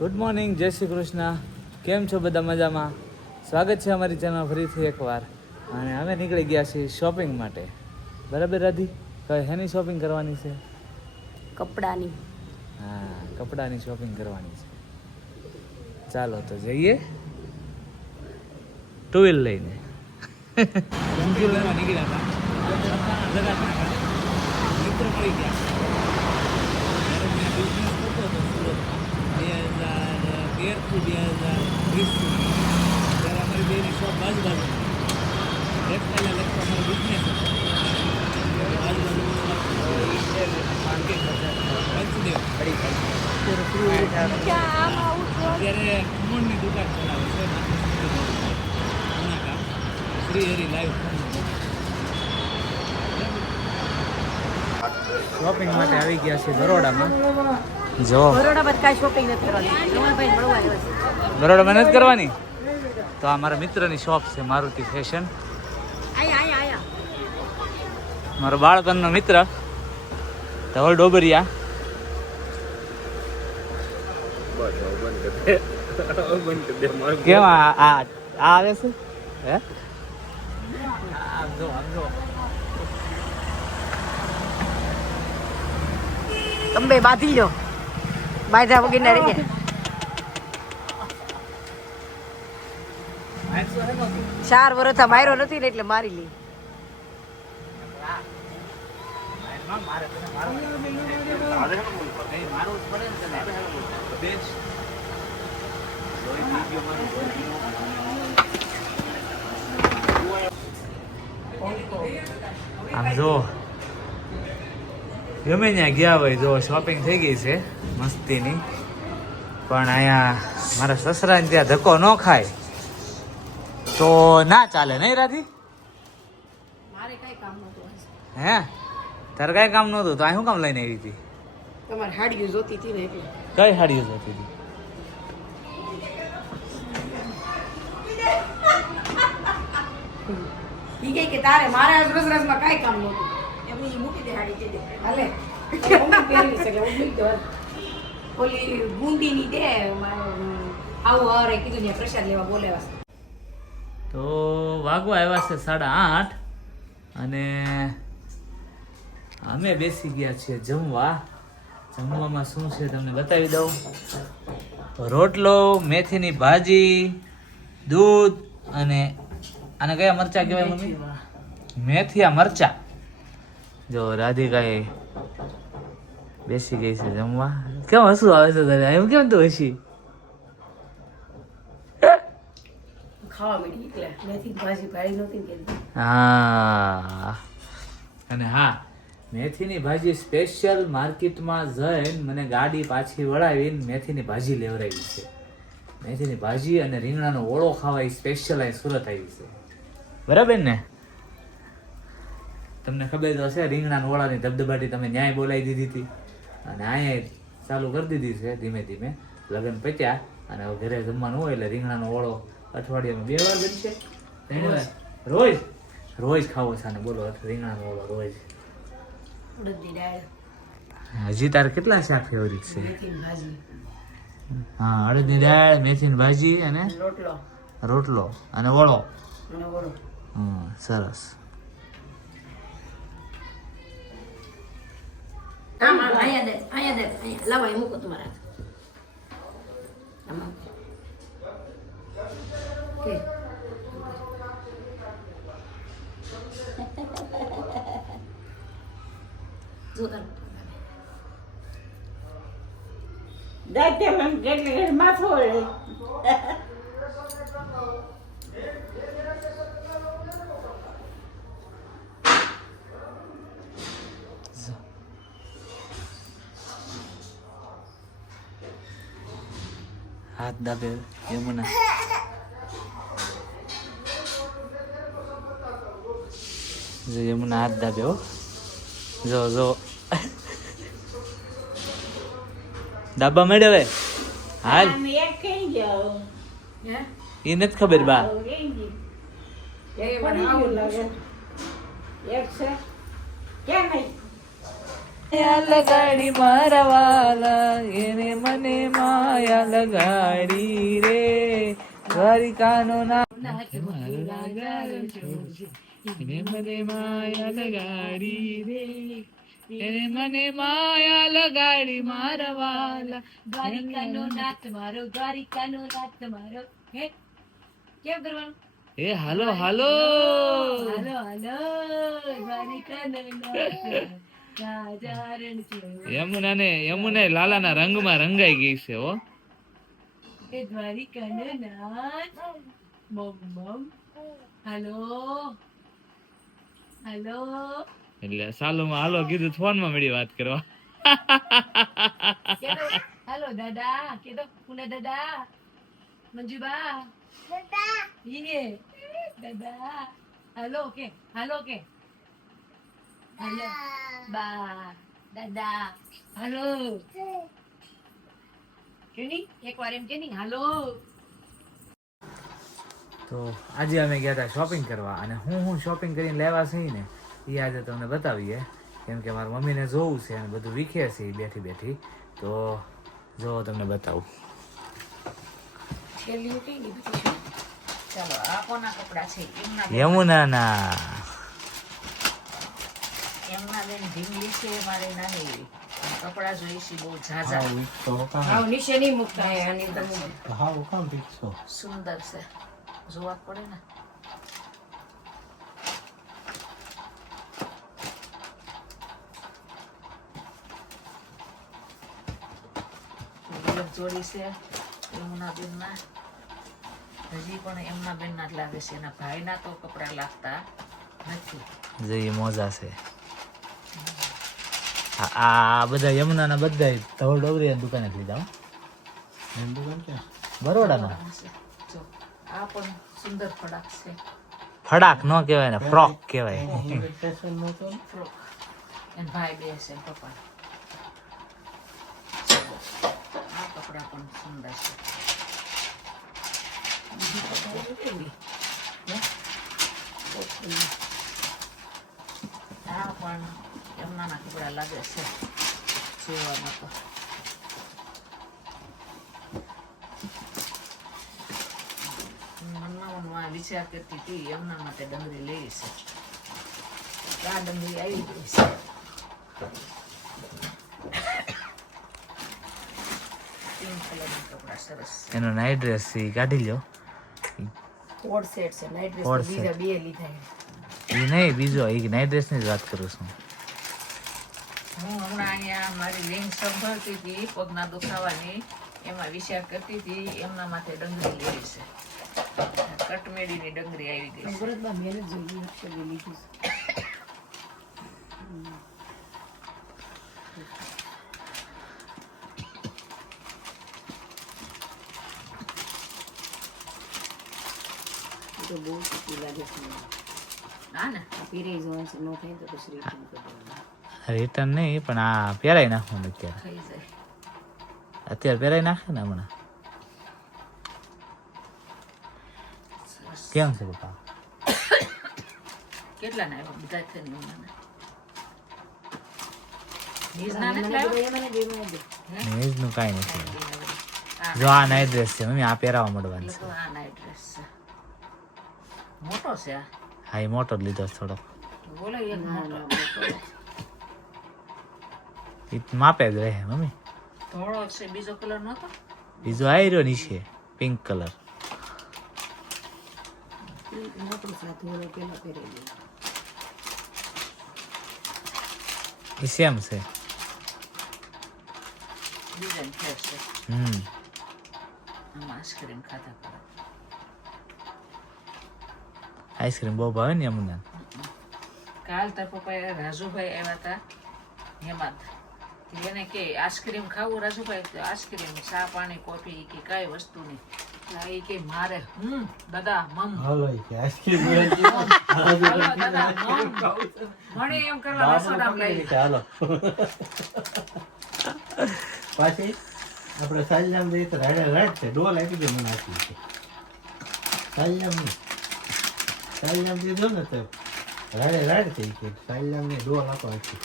Good morning જય શ્રી કૃષ્ણ. કેમ છો બધા મજામાં? સ્વાગત છે અમારી ચેનલ ફરીથી એકવાર. અને અમે નીકળી ગયા છીએ શોપિંગ માટે. બરાબર રાધી? કઈ હેની શોપિંગ કરવાની છે? કપડાની. હા કપડાની શોપિંગ કરવાની છે. ચાલો તો જઈએ. ટુ વ્હીલ લઈને. નીકળ્યા મિત્ર મળી ગયા બિઝનેસ કરતો હતો સુરતમાં બે હજાર તેરથી બે હજાર વીસ સુધી ત્યારે અમારી બેની શોપ બાજુ બાજુ ટેક્સટાઇલ લેક્ચર અમારો બિઝનેસ બાજુ અત્યારે ખમણની દુકાન ચલાવે છે નાના શ્રી હરી લાઈવ શોપિંગ માટે આવી ગયા છે બરોડામાં. જો બરોડા બાદ કાંઈ શોપિંગ નથી કરવાની. તો આ મારા મિત્રની શોપ છે મારુતિ ફેશન મારો બાળપણનો મિત્ર. ધવલ ડોબરિયા. કેમ આ આવે છે? હે? તમે બાંધી લો બાંધ્યા વગર ના રહી ગયા. ચાર વર્ષ માર્યો નથી ને એટલે મારી લી. આમ જો, ગમે ત્યાં ગયા હોય, જો શોપિંગ થઈ ગઈ છે મસ્તીની. પણ અહીંયા મારા સસરાને ત્યાં ધક્કો ન ખાય. તો ના ચાલે નહીં રાધી? મારે કઈ કામ નતું હે? તારે કાંઈ કામ નહોતું? તો આ શું કામ લઈને આવી હતી? તમારે હાડીઓ જોતી હતી ને એટલે. કઈ હાડીઓ જોતી હતી? ઈ કહે કે તારે મારા કાંઈ કામ નતું એમની મૂકી દે હાડી દે. હાલે. મમ્મી પહેરવી છે? હું મૂકી દઉં હાલ. ઓલી ગુંડીની દે આવું હવારે કીધું ને પ્રસાદ લેવા બોલાવ્યા છે. તો વાગવા આવ્યા છે સાડા આઠ અને અમે બેસી ગયા છીએ જમવા. જમવામાં શું છે તમને બતાવી દઉં. રોટલો મેથીની ભાજી દૂધ અને આને કયા મરચા કહેવાય મમ્મી? મેથીયા મરચા. જો રાધિકાએ બેસી ગઈ છે જમવા કેમ હસવું આવે છે તને એમ કેમ તું હસી હા અને હા મેથીની ભાજી સ્પેશિયલ માર્કેટમાં જઈને મને ગાડી પાછી વળાવીને મેથીની ભાજી લેવડાવી છે. મેથીની ભાજી અને રીંગણાનો ઓળો ખાવા એ સ્પેશિયલ અહીં સુરત આવી છે. બરાબર ને? તમને ખબર તો હશે રીંગણાના ઓળાની ધબધબાટી તમે ન્યાય બોલાવી દીધી હતી. અને અહીંયા ચાલુ કરી દીધી છે ધીમે ધીમે. લગ્ન પત્યા અને હવે ઘરે જમવાનું હોય એટલે રીંગણાનો ઓળો અઠવાડિયામાં બે વાર બનશે. રોજ? રોજ? ખાવો છે અને બોલો રીંગણાનો ઓળો રોજ. હજી તારે કેટલા શાક ફેવરિટ છે? હા અડદની દાળ મેથીની ભાજી અને રોટલો. રોટલો અને ઓળો. સરસ. આમ આમ અહીંયા દે અહીંયા દે અહીંયા. લાવો અહીં મૂકો તમારા આમાં કે જો તાર દાંતે મને કેટલી ઘડી માથું દાબે યમુના જો યમુના હાથ દાબે હો જો જો દાબા મેળે હવે હાલ એ નથી ખબર બા એક છે ક્યાં નહીં માયા લગાડી મારા વાલા એને મને માયા લગાડી રે. દ્વારિકાનો નામ એને મને માયા લગાડી રે. એને મને માયા લગાડી મારા વાલા. દ્વારિકાનો નાથ મારો દ્વારિકાનો નાથ મારો. હે? કેમ કરવાનું? એ હાલો હાલો. હાલો હાલો દ્વારિકાનો નાથ યમુના ને યમુના લાલાના રંગમાં રંગાઈ ગઈ છે હો. એ દ્વારિકાનો નાથ મમ મમ હાલો. હાલો. હાલો કીધું ફોનમાં મળી વાત કરવા. હેલો હાલો દાદા. કેતો પુના દાદા. મંજુબા. દાદા. દાદા. હાલો કે હાલો કે. હાલો બા દાદા હાલો કેની એકવાર એમ કેની હાલો તો આજે અમે ગયા હતા શોપિંગ કરવા અને હું હું શોપિંગ કરીને લેવા છીએ ને એ આજે તમને બતાવીએ. કેમ કે મારા મમ્મીને જોવું છે અને બધું વીખે છે બેઠી બેઠી. તો જો તમને બતાવું. યમુના ની કપડા છે એમના બેન ઢીંગલી છે મારે નાની એવી કપડા જોઈશી બહુ ઝાઝા. હાવ નીચે નહીં મૂકતા. એ આની તમે સુંદર છે. જોવા પડે ને. જોડી છે એમના બેનના. હજી પણ એમના બેનના જ લાગે છે. એના ભાઈના તો કપડા લાગતા નથી. જે મોજા છે. આ- આ બધા યમુનાના બધા ધવલ ડોબરી દુકાને લીધા હો. બરોડાના? છે. જો આ પણ સુંદર ફડાક ન કહેવાય ને ફ્રોક કહેવાય. ફ્રોક. એન છે આ પણ છે કપડાં લાગે છે જોવામાં તો મનમાં વિચાર કરતી હતી એમના માટે ડંગરી લઈ છે આ ડંગરી આવી ગઈ છે એનો નાઇટ ડ્રેસ કાઢી લ્યો કોડ સેટ છે નાઇટ ડ્રેસ બીજા બે લીધા એ નહીં બીજો એક નાઇટ ડ્રેસની જ વાત કરું છું હમણાં અહીંયા મારી બેન સંભાળતી હતી પગના દુખાવાની એમાં વિચાર કરતી હતી એમના માથે ડંગરી લેવી છે. કટમેડીની ડંગરી આવી ગઈ છે. હા ને? રિટર્ન નહીં પણ આ પહેરાઈ નાખવાનું અત્યારે. અત્યારે પહેરાઈ નાખે ને હમણાં? કેમ છે પપ્પા? કેટલા ના આવ્યા બધા થઈને કાંઈ નથી જો આ નાઇટ ડ્રેસ છે મમ્મી આ પહેરાવા મળવાની છે. આ નાઇટ ડ્રેસ છે. મોટો છે હા એ મોટો જ લીધો થોડો બોલો મોટો. એ માપે જ રહે મમ્મી. ધોળો છે બીજો કલર નતો? બીજો આયરો નીચે પિંક કલર. એ સેમ છે. ડિઝાઇન ફેર છે. હમ. આમાં આઈસ્ક્રીમ ખાતા કરે આઈસ્ક્રીમ બહુ ભાવે ને યમુના કાલ તાર પપ્પા રાજુભાઈ આવ્યા હતા હેમાંત. એને કે આઈસ્ક્રીમ ખાવું રાજુભાઈ તો આઈસ્ક્રીમ ચા પાણી કોફી કે કઈ વસ્તુ નહીં આ કે મારે હમ દાદા મમ. હાલો દાદા મમ. મને એમ કરવા રસોડામ લઈ ચાલો પાછી આપણે જઈએ તો રાડે રાડ છે ડોલ આપી દે મને આપી છે સાલજામ નહીં. સાલજામ દીધો ને તો રાડે રાડ થઈ કે સાલજામ ને ડોલ આપો આપી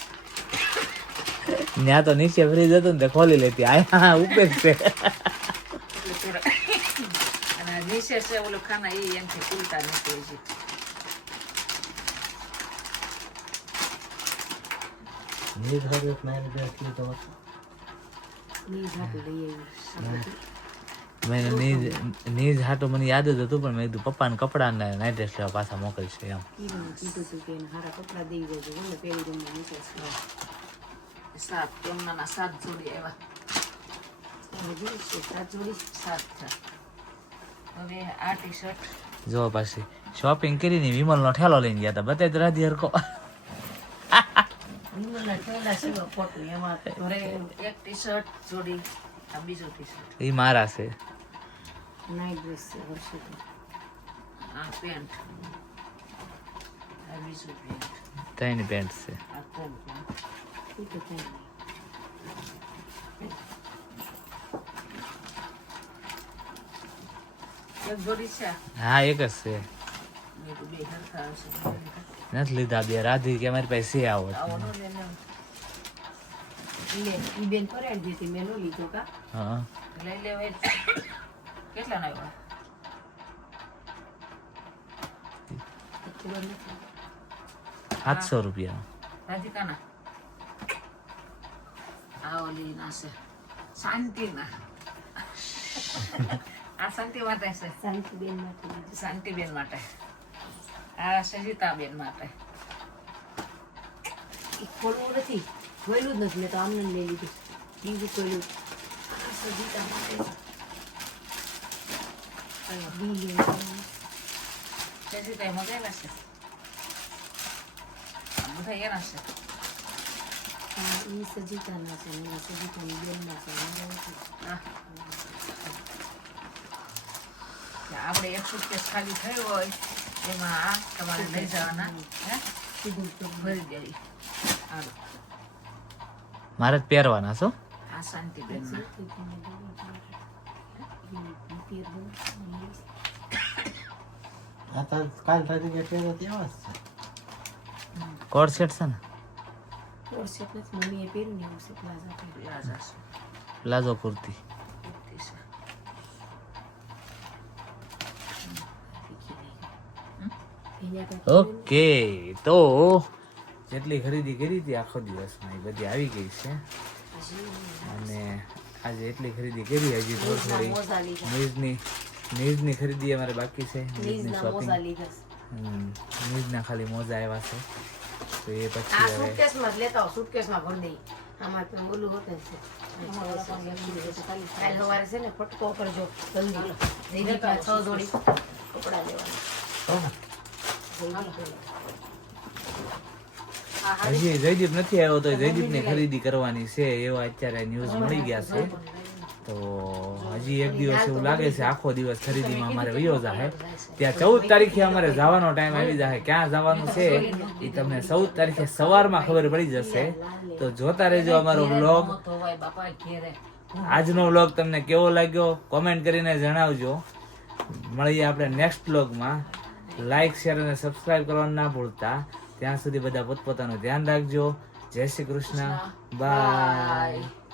ત્યાં તો નીચે ફ્રીજ હતું ને તે ખોલી લેતી. આ ઉપર છે. અને નીચે છે ઓલું ખાના એ એમથી ખુલતા નથી હજી. નીર હરત મારી બેસી તો મેં નીજ નીજ હાટું મને યાદ જ હતું પણ મેં કીધું પપ્પાને કપડાં ને નાઇટ ડ્રેસ લેવા પાછા મોકલશે એમ. સાત તેમના સાત જોડી આવ્યા. સાત છે હવે આ ટી શર્ટ જો પાછી શોપિંગ કરીને વિમલનો ઠેલો લઈને ગયા હતા બતાવી તો રાધી હરકો એક ટી શર્ટ જોડી આ બીજું ટી શર્ટ એ મારા છે. આ પેન્ટ. આ બીજું પેન્ટ. ત્રણ પેન્ટ છે. આ ત્રણ પેન્ટ. એક જોડી છે હા એક જ છે મેં તો બે હરખા હશે નથી લીધા બે રાધી કે અમારી પાસે છે આવો આવો નો લે લે હા લઈ લેવાય કેટલા ના આવ્યા સાતસો રૂપિયા રાધિકાના ના છે શાંતિના આ શાંતિ માટે છે શાંતિબેન માટે આ સજીતાબેન માટે ખોલવું નથી ખોલ્યું જ નથી મેં તો આમને લઈ લીધું બીજું ખોલ્યું આ સજીતા માટે સજીતા મગાવ્યા છે બધા એના છે સજીતાની બેનના છે મારા નથી. હા. કે આપણે એક સુટકેસ ખાલી થયો હોય એમાં આ તમારે લઈ જવાના હે સીધું તો ભરી દેવી મારે જ પહેરવાના છો આ શાંતિબેન કાલ રાતે પહેરો તેવા છે કોડ સેટ છે ને કોટ નથી મમ્મીએ પહેર્યું ને એવું છે પ્લાઝા કુર્તી ઓકે તો જેટલી ખરીદી કરી હતી આખો દિવસમાં એ બધી આવી ગઈ છે. અને આજે એટલી ખરીદી કરી હજી થોડી થોડી ન્યૂઝની ન્યૂઝની ખરીદી અમારે બાકી છે ન્યૂઝની શોપિંગ મોજા ન્યૂઝના ખાલી મોજા આવ્યા છે. તો એ પછી આ સુટકેસમાં જ લેતા સુટકેસમાં ભરી દઈ આમાં તો ઓલું હોતે છે. કાલ સવારે છે ને ફટકો કરજો જલ્દી. પાંચ છ જોડી કપડા લેવાના. હજી જયદીપ નથી આવ્યો તો જયદીપની ખરીદી કરવાની છે એવા અત્યારે ન્યૂઝ મળી ગયા છે. તો હજી એક દિવસ એવું લાગે છે આખો દિવસ ખરીદીમાં અમારે વયો જાહે ત્યાં ચૌદ તારીખે અમારે જવાનો ટાઈમ આવી જાય. ક્યાં જવાનું છે એ તમને ચૌદ તારીખે સવારમાં ખબર પડી જશે. તો જોતા રહેજો અમારો બ્લોગ આજનો વ્લોગ તમને કેવો લાગ્યો? કોમેન્ટ કરીને જણાવજો. મળીએ આપણે નેક્સ્ટ વ્લોગમાં લાઇક શેર અને સબસ્ક્રાઇબ કરવાનું ના ભૂલતા. ત્યાં સુધી બધા પોતપોતાનું ધ્યાન રાખજો. જય શ્રી કૃષ્ણ. બાય